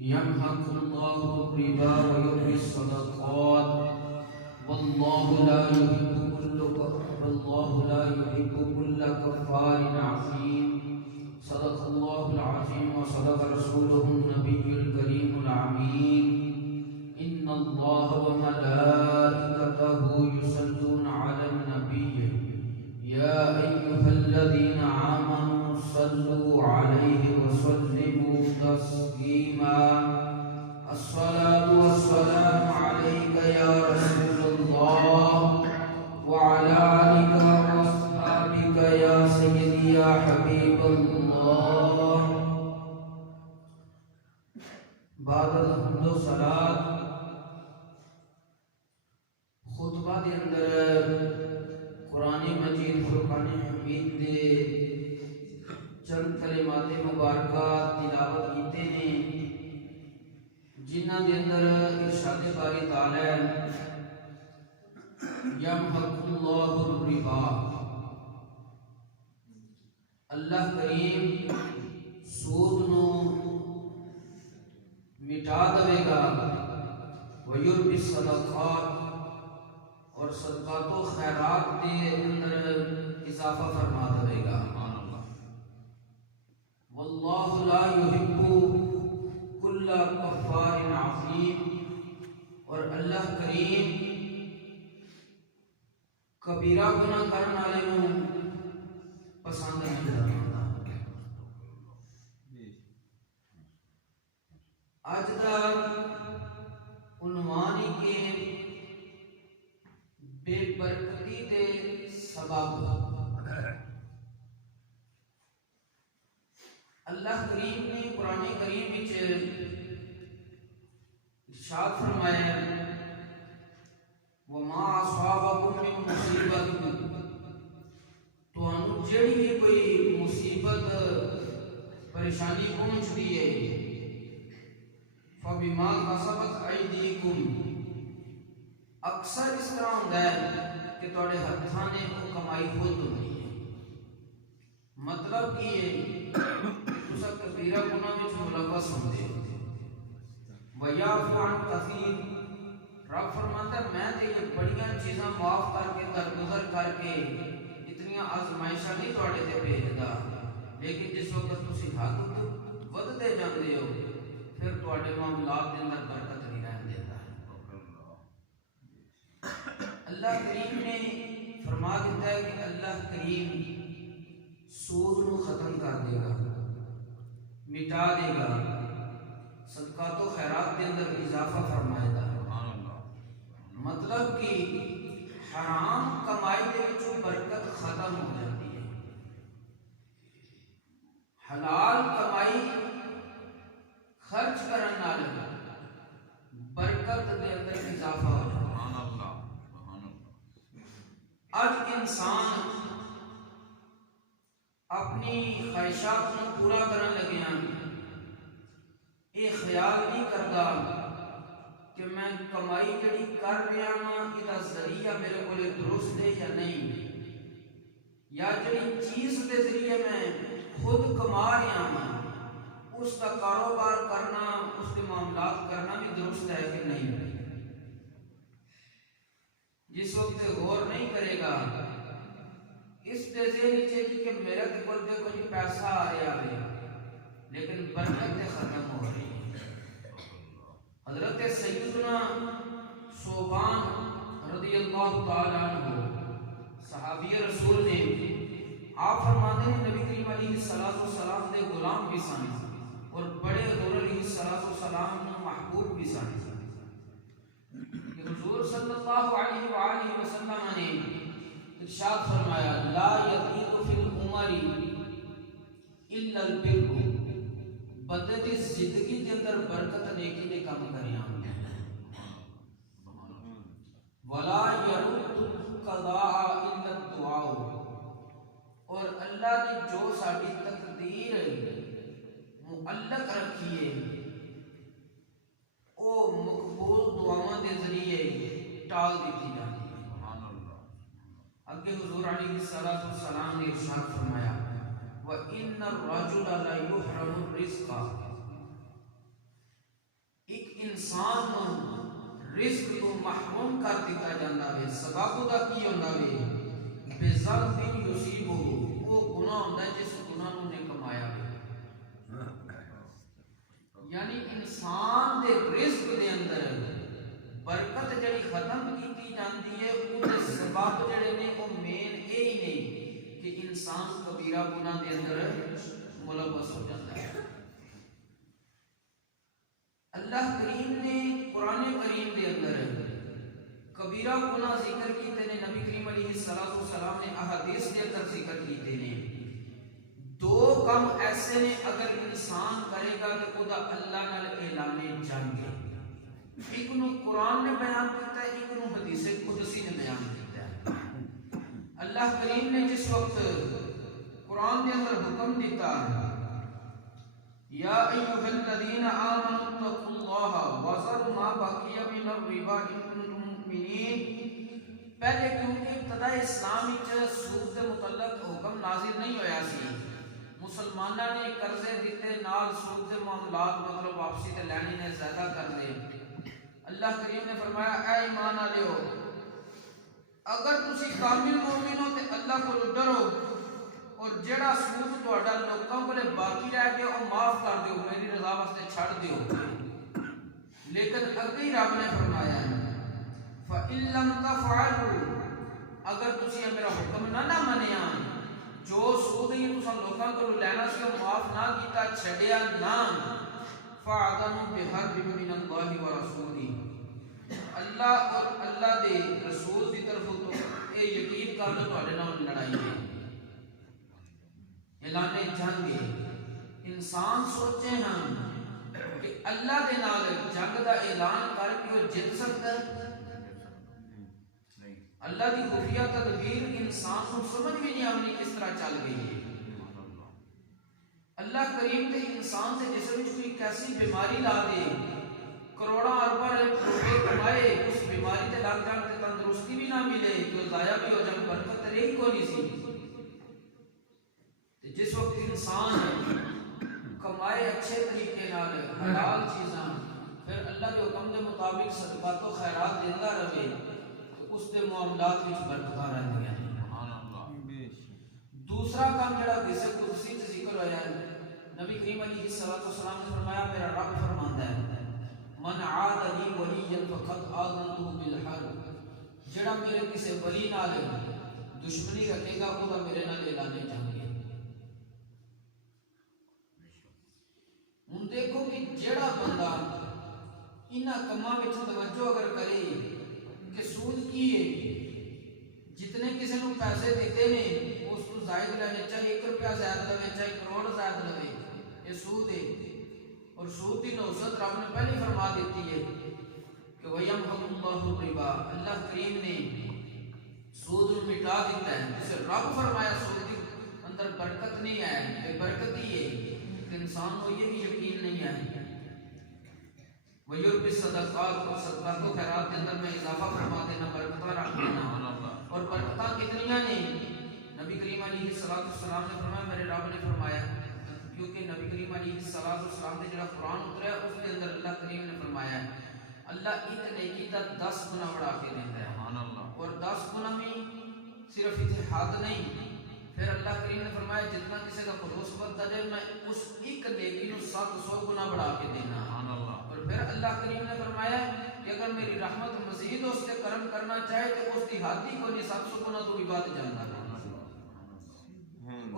يمحق الله الربا ويربي الصدقات والله لا يحب كل كفار عظيم. صدق الله العظيم وصدق رسوله النبي الكريم الأمين. إن الله وملائكته يصلون على النبي يا أيها الذين آمنوا صلوا عليه وسلموا تسليما. الصلاة والسلام عليك يا رسول الله وعلى آلك وأصحابك يا سيدي يا حبيب الله. بعد الحمد والصلاة خطبہ دے اندر قرآن مجید فرقان حمید دے چند کلمات مبارکہ تلاوت کیتے ہیں جنہ دے اندر ارشاد باری تعالی یمحق اللہ الربا، اللہ کریم سود نو مٹا دے گا، ویربی الصدقات اور صدقات و خیرات کے اندر اضافہ فرما دے گا. واللہ لا یحب کل کفار عظیم، اور اللہ کریم کبیرہ گناہ کرنے والے کو پسند نہیں کرتا. آج کا عنوان ہی کہ بے برکتی دے سبب. اللہ کریم نے قرآن کریم وچ ارشاد فرمایا وما اصابکم من مصیبت، تانوں جڑی بھی کوئی مصیبت پریشانی پہنچتی ہے فبما کسبت ایدیکم، اکثر اس طرح ہوتا ہے کہ تھوڑے ہاتھاں نے وہ کمائی خود ہوتی ہے. مطلب یہ ہے تسا کبیرہ گناہ وچ ملوث ہوندے ہو. ویعفو عن کثیر، رب فرماتا ہے میں تے یہ بڑیاں چیزاں معاف کر کے درگزر کر کے اتنیاں آزمائشاں نہیں تھوڑے تے بھیجدا، لیکن جس وقت تسی حد ودتے جاندے ہو پھر تھوڑے معاملات دے اندر برکت نہیں رہن دیتا. اللہ کریم نے فرما دیتا ہے کہ اللہ کریم سود کو ختم کر دے گا، مٹا دے گا، صدقات و خیرات کے اندر اضافہ فرمائے گا. مطلب کہ حرام کمائی کے وچوں برکت ختم ہو جاتی ہے، حلال کمائی خرچ کرن نال برکت کے اندر اضافہ ہو جاتا ہے. آج انسان اپنی خواہشات کو پورا کرنے لگے ہیں، یہ خیال نہیں کرتا کہ میں کمائی جڑی کر رہا ہوں یہ ذریعہ میرے کو درست ہے یا نہیں، یا جڑی چیز کے ذریعے میں خود کما رہا ہوں اس کا کاروبار کرنا، اس کے معاملات کرنا بھی درست ہے کہ نہیں. جس وقت غور نہیں کرے گا اس ذہن چ کہ میرے کو کوئی پیسہ آ رہا ہے لیکن برکت ختم ہو رہی ہے. حضرت سیدنا صوبان رضی اللہ تعالی عنہ صحابی رسول نے آپ فرماتے ہیں نبی کریم علیہ الصلوۃ والسلام دے غلام بھی سن اور بڑے حضور علیہ الصلوۃ والسلام نے محبوب بھی سن. حضور صلی اللہ علیہ وآلہ وسلم نے ارشاد فرمایا لا یزید فی العمر الا البر، بندے دی زندگی کے اندر برکت نیکی دے کام کریاں ولا یرد القضاء الا الدعاء، اور اللہ نے جو ساری تقدیر معلق رکھی ہے وہ مقبول دعاواں دے ذریعے ٹال دیتی جاتی ہے. اگے حضور علیہ الصلوۃ والسلام نے ارشاد فرمایا وَإِنَّ الرَّجُلَ لَيُحْرَمُ الرِّزْقَ، انسان نو رزق تو محروم کر دتا جاندا وے، سبب دا کی ہوندا وے؟ بذنب یصیبہ، وہ گناہ ہوندا ہے جس گناہ نو نے کمایا وے۔ یعنی انسان دے رزق دے اندر برکت جڑی ختم کیتی جاندی ہے، او دے سبب جڑے نے وہ مین اے ہی نہیں کہ انسان کبیرہ گناہ دے اندر ملوث ہو جاتا ہے۔ اللہ کریم نے قرآن کریم دے اندر کبیرہ گناہ ذکر کیتے نے، نبی کریم علیہ السلام نے احادیث کے اندر ذکر کیتے نے۔ دو کام ایسے نے اگر انسان کرے گا کہ خدا اللہ نال اعلان جنگ ہے۔ ایک نو قرآن نے بیان کیتا ہے، ایک نو حدیث قدسی نے بیان کیتا ہے۔ اللہ کریم نے جس وقت قرآن کے اندر حکم دیتا یا ایھا الذین آمنوا اتقوا اللہ وذروا ما بقی من الربا ان کنتم مؤمنین، پہلے کیونکہ ابتداء اسلام وچ سود کے متعلق حکم نازل نہیں ہویا سی، مسلمانوں نے قرضے دیتے نال سود کے معاملات مطلب واپسی تے لینی نے زیادہ کر دے۔ اللہ کریم نے فرمایا اے ایمان والےو، اگر تسی کامل مومن ہو تے اللہ کو ڈرو اور جڑا سود تہاڈا لوکاں کولے باقی رہ گیا او معاف کر دیو، میری رضا واسطے چھڑ دیو۔ لیکن اگے رب نے فرمایا فَإِن لَّمْ تَفْعَلُوا، اگر تسی میرا حکم نہ منیا، جو سود ہی تساں لوکاں کولوں لینا سی او معاف نہ کیتا، چھڈیا نہ، فَأَذَنُوا بِحَرْبٍ مِّنَ اللَّهِ وَرَسُولِهِ، اللہ اور اللہ دے رسول دی طرف تو اے یقین کر لو تہاڈے نال لڑائی ہے، اعلان جنگ ہے۔ انسان سوچے ہم کہ اللہ دے نال جنگ دا اعلان کر کے وہ جیت سکتا ہے؟ اللہ دی خفیہ تدبیر انسان کو سمجھ بھی نہیں آنی کس طرح چل گئی ہے۔ اللہ کریم تے انسان دے جسم وچ کوئی کیسی بیماری لا دے، کروڑاں ارباں روپے کمائے، اس بیماری تے لگ جان تے تندرستی بھی نہ ملے تو ضائع بھی ہو جائے، برکت رہی کوئی نہیں سی۔ جس وقت انسان کمائے اچھے طریقے نال حلال چیزاں، پھر اللہ کے حکم کے مطابق صدقات و خیرات دیتا رہے تو اس کے معاملات وچ برکتاں رہندیاں ہیں۔ دوسرا کام جڑا حدیث قدسی سے ذکر ہوا ہے، نبی کریم علیہ السلام نے فرمایا میرا رب فرماندا ہے من عاد لی ولیا فقد آذنته بالحرب، جڑا میرے کسی ولی نال دشمنی رکھے گا وہ میرے نال اعلان جنگ ہے۔ ہن دیکھو کہ جڑا بندہ انہاں کماں وچ توجہ اگر کرے کہ سود کی ہے، جتنے کسی نو پیسے دیتے نے اس کو زائد لینے، چاہے 1 روپیہ زائد لے چاہے کروڑ زائد لے، یہ سود ہے۔ اور سود کی نوسط رب نے پہلے فرما دیتی ہے کہ وَيَمْحَقُ اللَّهُ الرِّبَا، اللہ کریم نے سود کو مٹا دیتا ہے۔ جسے رب فرمایا سود کے اندر برکت نہیں ہے، بے برکتی ہے، کہ انسان کو یہ بھی یقین نہیں ہے۔ وَيُرْبِ الصَّدَقَاتِ، اور صدقات و خیرات کے اندر میں اضافہ فرما دینا، برکتہ رکھ دینا۔ اور برکتہ کتنیاں نے؟ نبی کریم علیہ السلام نے فرمایا، میرے رب نے فرمایا، کیونکہ نبی کریم علیہ السلام نے جڑا قرآن اتریا اس کے اندر اللہ کریم نے فرمایا اللہ ایک نیکی دا 10 گنا بڑھا کے دیتا ہے، اور 10 گنا میں صرف اتحاد نہیں، پھر اللہ کریم نے فرمایا جتنا کسی کا خلوص بنتا جائے میں اس ایک نیکی نو 700 گنا بڑھا کے دینا۔ اور پھر اللہ کریم نے فرمایا کہ اگر میری رحمت مزید اس کے کرم کرنا چاہے تو اس کی حادی کو نہیں 700 گنا تو بھی بات جانتا ہے۔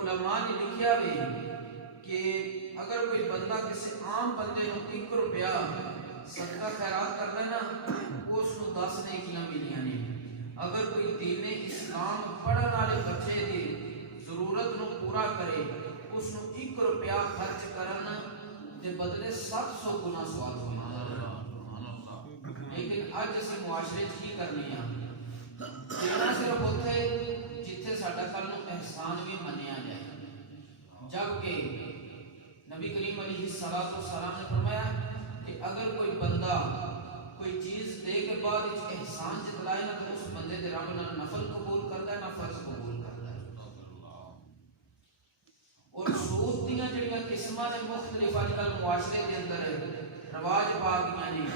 علماء نے لکھیا بھی کہ اگر کوئی بندہ کسی عام بندے کو 1 روپیہ صدقہ خیرات کر دینا اس کو 10 نیکیاں ملیاں نے۔ اگر کوئی دین اسلام پڑھن والے بچے دی ضرورت نو پورا کرے اس نو 1 روپیہ خرچ کرن دے بدلے 700 گنا ثواب ہونا۔ لیکن اج اسی معاشرے کی کرنی ہے دینا صرف ہوتا ہے جتھے ساڈا کل نو احسان بھی منیا جائے، جبکہ نبی کریم علیہ السلام نے فرمایا کہ اگر کوئی بندہ کوئی چیز دے کے بعد احسان جتلائے نا تو اس بندے دے رب نہ نفل قبول کرتا ہے نہ فرض قبول کرتا ہے۔ اور سود دیاں جڑیاں قسمہ نے مختلف آج کل معاشرے کے اندر رواج پا گیا نہیں،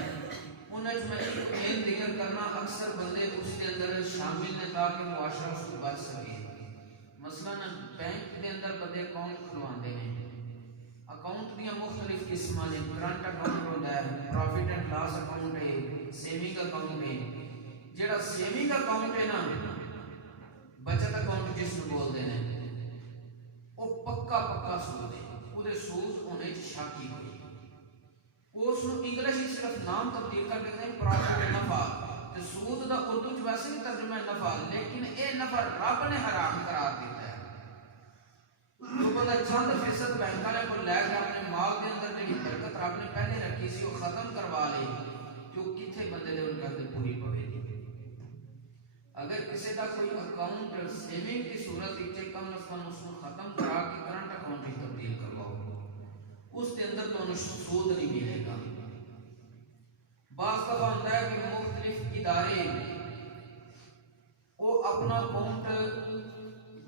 انہیں میں ایک مین ذکر کرنا اکثر بندے اس کے اندر شامل نے تاکہ معاشرہ اس کو بچ سکے۔ مثلا بینک کے اندر بندے اکاؤنٹ کھلواندے ہیں، اکاؤنٹ دیا مختلف قسمہ نے، کرنٹ اکاؤنٹ ہوتا ہے، پروفٹ اینڈ لاس اکاؤنٹ ہے، سیونگ اکاؤنٹ ہے۔ جڑا سیونگ اکاؤنٹ ہے نا، بچت اکاؤنٹ جس کو بولتے ہیں، وہ پکا سود ہے، وہ سود ہونے شک ہی ہوئی، اس انگلش صرف نام تبدیل کر دیتے ہیں پروفٹ نفع، تے سود دا اردو چ ویسے بھی ترجمہ ہے نفع، لیکن اے نفع رب نے حرام قرار دیتا ہے۔ جو بندہ چند فیصد بینک والے کو لے کے اپنے مال کے اندر جی برکت رب نے پہلے رکھی سی وہ ختم کروا لی، جو کتنے بندے نے ان کا پوری پوے گی۔ اگر کسی کا کوئی اکاؤنٹ سیونگ کی صورت کم از کم اس کو ختم کرا کے کرنٹ اکاؤنٹ ہی تبدیل کرواؤ، اس کے اندر تو انہیں سود نہیں ملے گا۔ بعض دفعہ ہوتا ہے کہ مختلف ادارے وہ اپنا اکاؤنٹ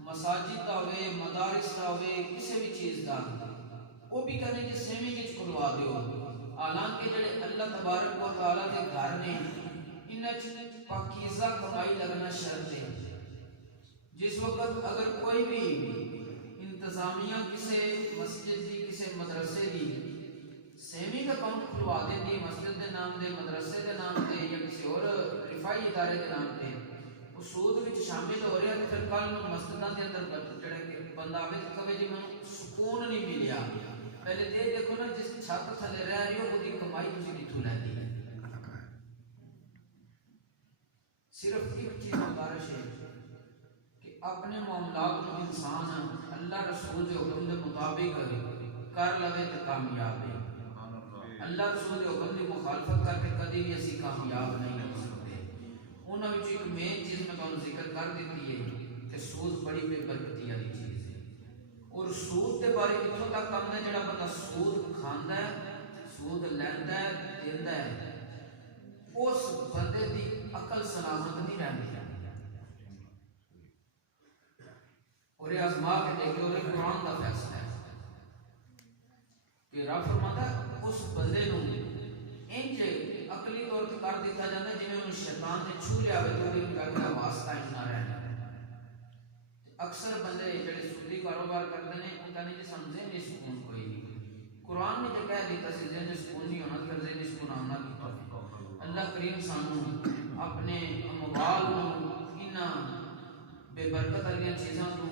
مساجد کا ہوئے، مدارس کا ہوئے، کسی بھی چیز کا وہ بھی کہنے کہ سیونگ وچ کھلوا دیو، حالانکہ جڑے اللہ تبارک و تعالیٰ کے گھر نے انہیں پاکیزہ کمائی لگنا شرط ہے۔ جس وقت اگر کوئی بھی انتظامیہ کسی مسجد دی، کسی مدرسے دی سیونگ اکاؤنٹ کھلوا دیتی مسجد کے نام دے، مدرسے کے نام دے یا کسی اور رفائی ادارے کے نام دے، وہ سود وچ شامل ہو رہا ہے، پھر کل مسجدوں کے اندر جڑے بندہ آوے تے کہے جی مینوں سکون نہیں ملیا، پہلے تے دیکھو نا جس چھت تھلے رہ رہی ہو وہ کمائی تسی کتھوں لیندی ہے۔ صرف ایک چیز گزارش ہے کہ اپنے معاملات کو انسان اللہ رسول کے حکم کے مطابق کر لوے تو کامیاب ہے۔ اللہ رسول کے حکم کی مخالفت کر کے کبھی بھی اسی کامیاب نہیں ہو سکتے۔ انہوں نے ایک مین چیز میں تمہیں ذکر کر دیتی ہے کہ سود بڑی بے برکتی والی چیز ہے، اور سود کے بارے اتوں تک کم ہے جڑا بندہ سود کھاندا ہے، سود لیندا ہے، دیندا ہے، اس بندے دی عقل سلامت نہیں رہتی۔ اور یہ آزما کے دیکھ لو، قرآن کا فیصلہ ہے کہ رب فرماتا ہے اس بندے نو انج عقلی طور پہ کر دیتا جاتا ہے جی میں شیطان نے چھو لیا ہوئے تو ان کا واسطہ ہی نہ رہنا۔ اکثر بندے جڑے سودی کاروبار کرتے ہیں وہ کہنے کہ سمجھے نہیں سکون کوئی نہیں، قرآن نے جو کہہ دیتا سی ذہن سکون نہیں ہونا پھر ذہن سکون آنا کی طرف۔ اللہ کریم سانو اپنے اموال انہاں بے برکت والی چیزاں تو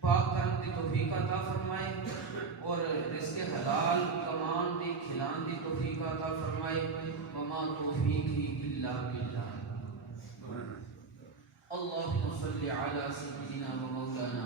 پاک کرنے کی توفیق عطا فرمائے، اور رزق حلال کمان دی کھلان دی توفیق عطا فرمائے۔ وما توفیقی الا باللہ۔ اللہم صلی علی سیدنا و مولانا